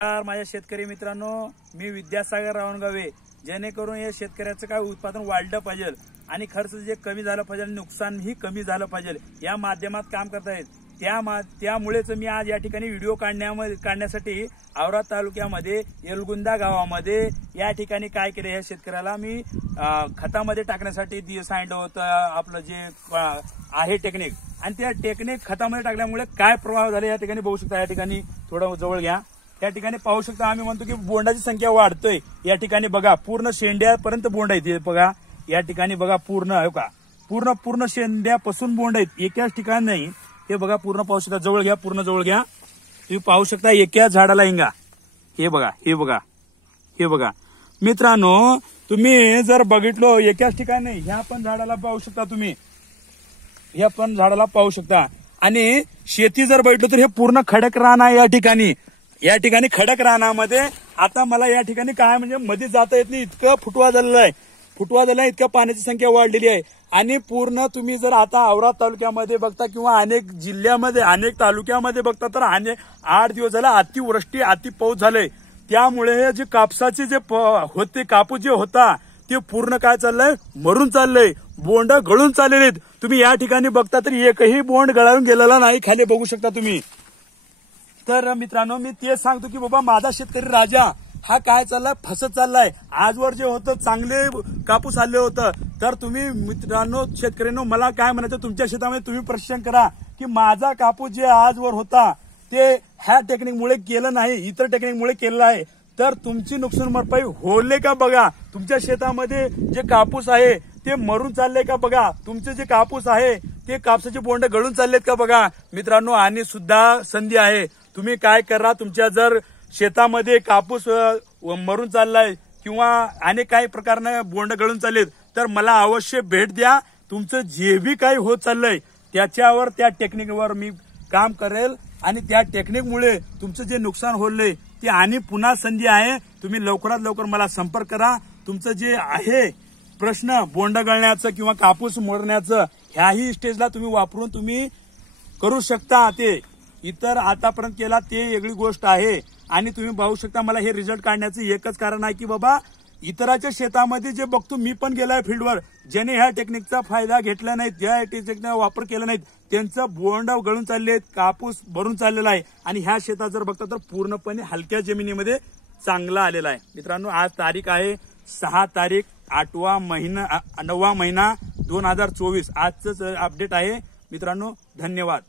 माझ्या शेतकरी मित्रांनो, मी विद्यासागर रावणगावे. जेणेकरून या शेतकऱ्याचं काय उत्पादन वाढलं पाहिजे आणि खर्च जे कमी झालं पाहिजे, नुकसानही कमी झालं पाहिजे, या माध्यमात काम करतायत. त्यामुळेच मी आज या ठिकाणी व्हिडिओ काढण्यासाठी औराद तालुक्यामध्ये येलगुंदा गावामध्ये या ठिकाणी काय केलं, या शेतकऱ्याला मी खतामध्ये टाकण्यासाठी सांगितलं होतं आपलं जे आहे टेक्निक, आणि त्या टेक्निक खतामध्ये टाकल्यामुळे काय प्रभाव झाले या ठिकाणी बघू शकता. या ठिकाणी थोडं जवळ घ्या. या ठिकाणी पाहू शकता, आम्ही म्हणतो की बोंडाची संख्या वाढतोय. या ठिकाणी बघा पूर्ण शेंड्यापर्यंत बोंड आहेत. बघा या ठिकाणी बघा पूर्ण का पूर्ण शेंड्यापासून बोंड आहेत, एकाच ठिकाणी नाही. हे बघा पूर्ण पाहू शकता. जवळ घ्या, पूर्ण जवळ घ्या. तुम्ही पाहू शकता एका झाडाला हिंगा. हे बघा, हे बघा, हे बघा मित्रांनो, तुम्ही जर बघितलो एकाच ठिकाणी नाही, ह्या पण झाडाला पाहू शकता तुम्ही, ह्या पण झाडाला पाहू शकता. आणि शेती जर बघितलं तर हे पूर्ण खडक रान आहे. या ठिकाणी खडक रानामध्ये आता मला या ठिकाणी काय म्हणजे मध्ये जाता येत नाही, इतकं फुटवा झालेला आहे, इतक्या पाण्याची संख्या वाढलेली आहे. आणि पूर्ण तुम्ही जर आता औराद तालुक्यामध्ये बघता किंवा अनेक जिल्ह्यामध्ये अनेक तालुक्यामध्ये बघता तर 8 दिवस झाला अतिवृष्टी अति पाऊस झाले. त्यामुळे जे कापसाचे जे होते, कापूस जे होता ते पूर्ण काय चाललंय, मरून चाललंय, बोंड गळून चाललेले आहेत. तुम्ही या ठिकाणी बघता तर एकही बोंड गळून गेलेला नाही, खाली बघू शकता तुम्ही. तर मित्रांनो, मी तेच सांगतो की बाबा माझा शेतकरी राजा हा काय चाललाय, फसत चाललाय. आजवर जे होतं चांगले कापूस आले होतं, तर तुम्ही मित्रांनो शेतकऱ्यांनो मला काय म्हणायचं, तुमच्या शेतामध्ये तुम्ही प्रशिक्षण करा की माझा कापूस जे आजवर होता ते ह्या टेक्निकमुळे केलं नाही, इतर टेक्निकमुळे केलेलं आहे. तर तुमची नुकसान भरपाई होले का बघा. तुमच्या शेतामध्ये जे कापूस आहे ते मरून चालले का बघा. तुमचे जे कापूस आहे ते कापसाचे बोंड गळून चाललेत का बघा मित्रांनो. आणि सुद्धा संधी आहे, तुम्ही काय करा, तुमच्या जर शेतामध्ये कापूस मरून चाललाय किंवा अनेक काही प्रकारनं बोंड गळून चाललेत तर मला अवश्य भेट द्या. तुमचं जे बी काही होत चाललंय त्याच्यावर, त्या टेक्निकवर मी काम करेल आणि त्या टेक्निकमुळे तुमचं जे नुकसान होलंय ते आणि पुन्हा संधी आहे. तुम्ही लवकरात लवकर मला संपर्क करा. तुमचं जे आहे प्रश्न बोंड गळण्याचं किंवा कापूस मोडण्याचं, ह्याही स्टेजला तुम्ही वापरून तुम्ही करू शकता. ते इतर आतापर्यंत केला ते वेगळी गोष्ट आहे. आणि तुम्ही पाहू शकता, मला हे रिझल्ट काढण्याचं एकच कारण आहे की बाबा इतरांच्या शेतामध्ये जे बघतो, मी पण गेलाय फील्डवर, ज्याने ह्या टेक्निकचा फायदा घेतला नाही, ज्या टेक्निकचा वापर केला नाही, त्यांचं बोंड गळून चाललेत, कापूस भरून चाललेला आहे. आणि ह्या शेतात जर बघता तर पूर्णपणे हलक्या जमिनीमध्ये चांगला आलेला आहे. मित्रांनो, आज तारीख आहे 6 तारीख 9 महिना 2024. आजच अपडेट आहे मित्रांनो. धन्यवाद.